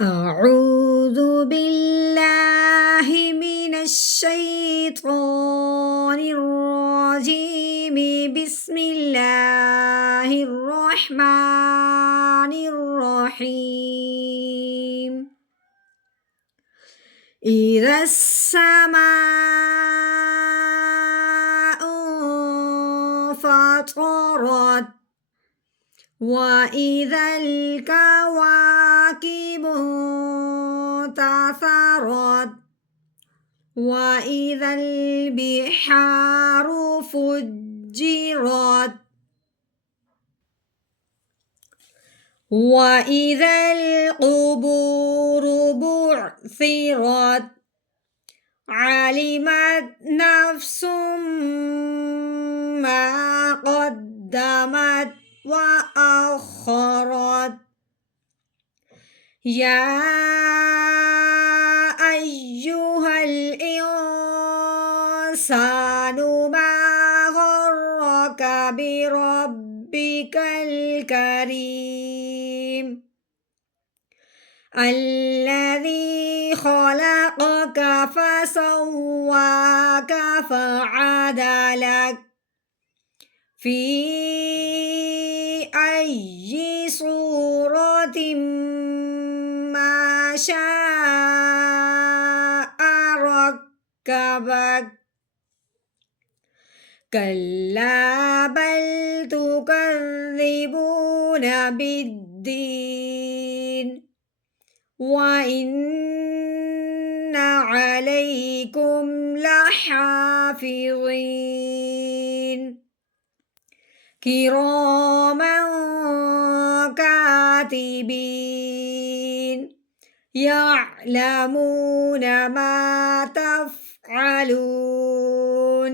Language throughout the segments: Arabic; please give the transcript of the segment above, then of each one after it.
أعوذ بالله من الشيطان الرجيم. بسم الله الرحمن الرحيم. إذا السماء انفطرت وإذا الكواكب انتثرت وإذا البحار فجرت وإذا القبور بعثرت علمت نفس ما قدمت وأخرت. يا أيها الإنسان ما غرك بربك الكريم الذي خلقك فسواك فعدلك في أي صورة ما شاء ركبك. كلا بل تكذبون بالدين وإن عليكم لحافظين كراما كاتبين يعلمون ما تفعلون.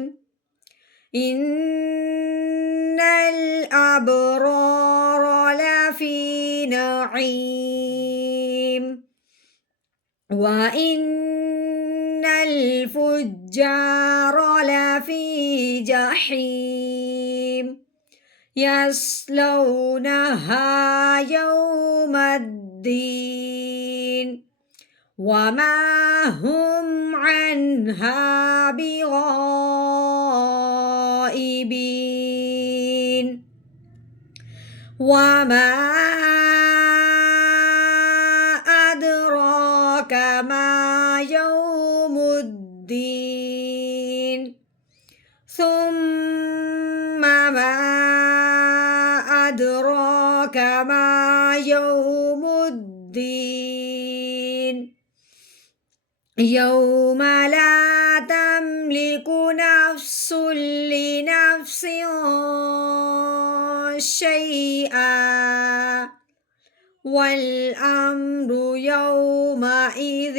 إن الأبرار لفي نعيم وإن الفجار لفي جحيم يصلونها يوم الدين وما هم عنها بغائبين. وما أدراك ما يوم الدين ثم ما أدراك ما يوم الدين يوم لا تملك نفس لنفس شيئا والأمر يومئذ